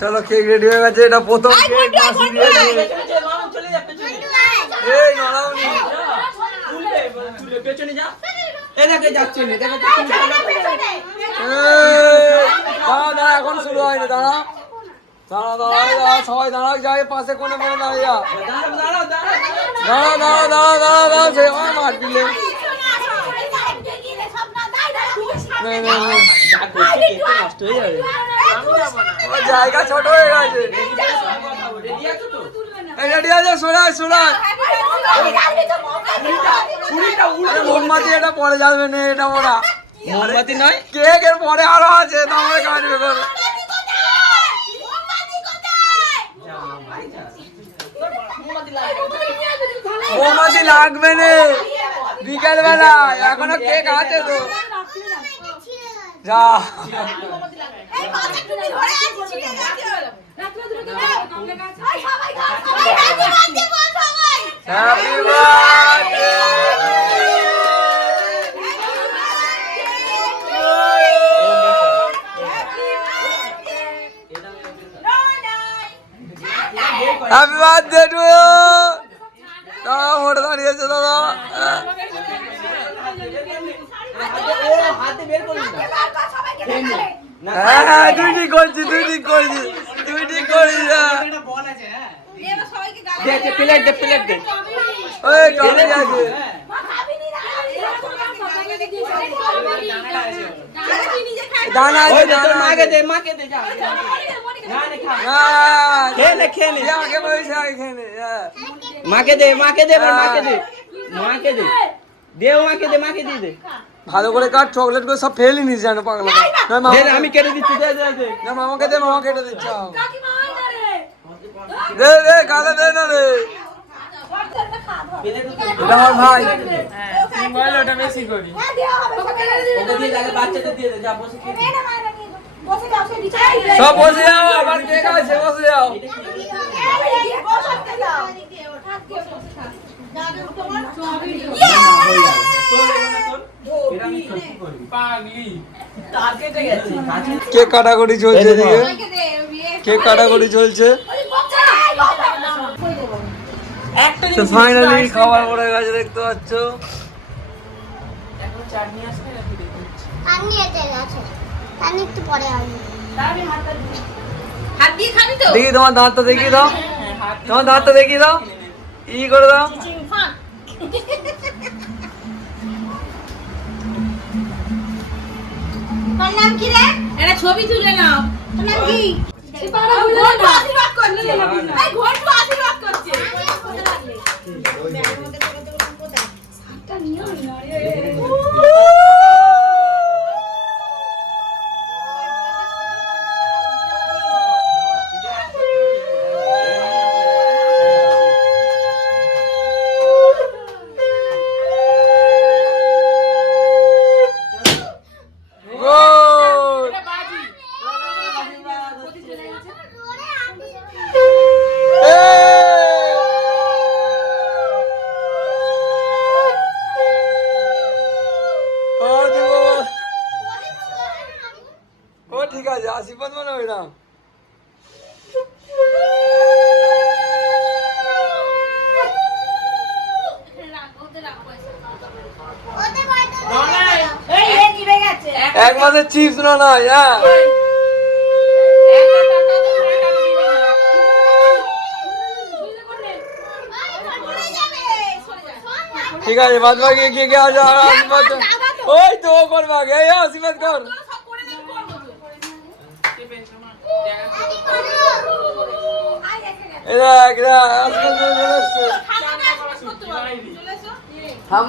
চলো cake ready হয়ে গেছে এটা প্রথম কেক মাসি বন্ধু, দিয়েছে আই। পেছনে চলে, মামা চলে যা পেছনে এই নড়াউনি তুলবে, তুলবে, পেছনে যা। এ দেখে যাচ্ছে না দেখে দাঁড়া দাঁড়া এখন শুরু হয়নি দাঁড়া। দাঁড়া দাঁড়া দাঁড়া সবাই দাঁড়াও যাই পাশে কোনে কোনে দাঁড়িয়ে যা। দাঁড়াও। দাঁড়া দাঁড়া দাঁড়া দাঁড়া দাঁড়া সে আমার মার দিলে। না না না যা করছে, কেকটা নষ্ট হয়ে যাবে। জায়গা ছোট হয়ে গেছে। রেডি আছো মোমবাতি এটা পরে যাবে না এটা ওরা মোমবাতি নয়? কেক এর পরে আরও আছে তোমার কাটবে করে মোমবাতি লাগবে না। বিকেল বেলা এখনও কেক আছে তো। যা। Happy birthday happy birthday to দাদা মোটে দাঁড়িয়েছে দাদা। ও হাতে বের করুন না হ্যাঁ হ্যাঁ তুই ঠিক করছিস তুই ঠিক করছিস তুই ঠিক করিস হ্যাঁ। দে দে প্লেট দে প্লেট দে। ওই টমি আছে দানা আছে দানা মাকে দে মাকে দে যা। হ্যাঁ, নে। যে আগে বসে আগে হ্যাঁ। মাকে দে মাকে দে মাকে দে। মাকে দে। দে ও মাকে দে মাকে দিয়ে দে। ভালো করে কাট চকলেট করে সব ফেলে নিস জানো পাগলা না দে মামা দে, আমি কেটে দিচ্ছি দে দে দে না মামাকে দে মামা কেটে দিচ্ছ দে দে কালে দে না রে এটা আমার ভাই ওকে দিয়ে আগে বাচ্চাদের দিয়ে দে যা বসে সব বসে যাও আবার বসে যাও হয়ে কেক কাটাকুটি চলছে এদিকে? কেক কাটাকুটি চলছে? ফাইনালি খাবার পড়ে গেছে দেখতে পাচ্ছ? দেখি তোমার দাঁতটা দেখিয়ে দাও। তোমার দাঁতটা দেখিয়ে দাও। ই করে দাও। তোর নাম কি রে? একটা ছবি তুলে নাও। তোর নাম কি? এক মাসের চিপস না না হ্যাঁ ঠিক আছে বাদ বাকি কে কে আর আশীর্বাদ ওই তো ও করবে এই আশীর্বাদ কর।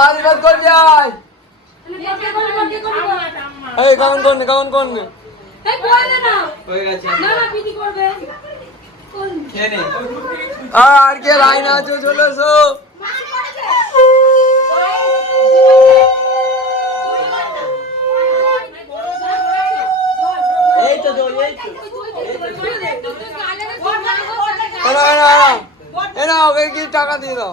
আশীর্বাদ করে চলে এই হয়ে গেছে। খেয়ে নে? আর কে লাইন আছে চলে এসো। টাকা দিয়ে দাও?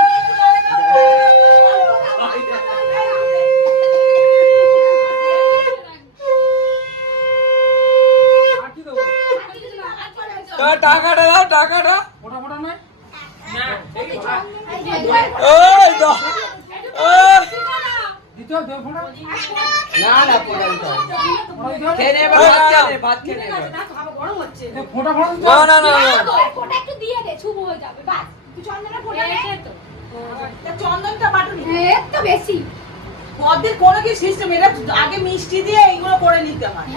টাকাটা দাও টাকাটা। ফোটা চন্দনটা বেশি। মদের কোনো কি সিস্টেম এটা আগে মিষ্টি দিয়ে এইগুলো করে নিতে হয়।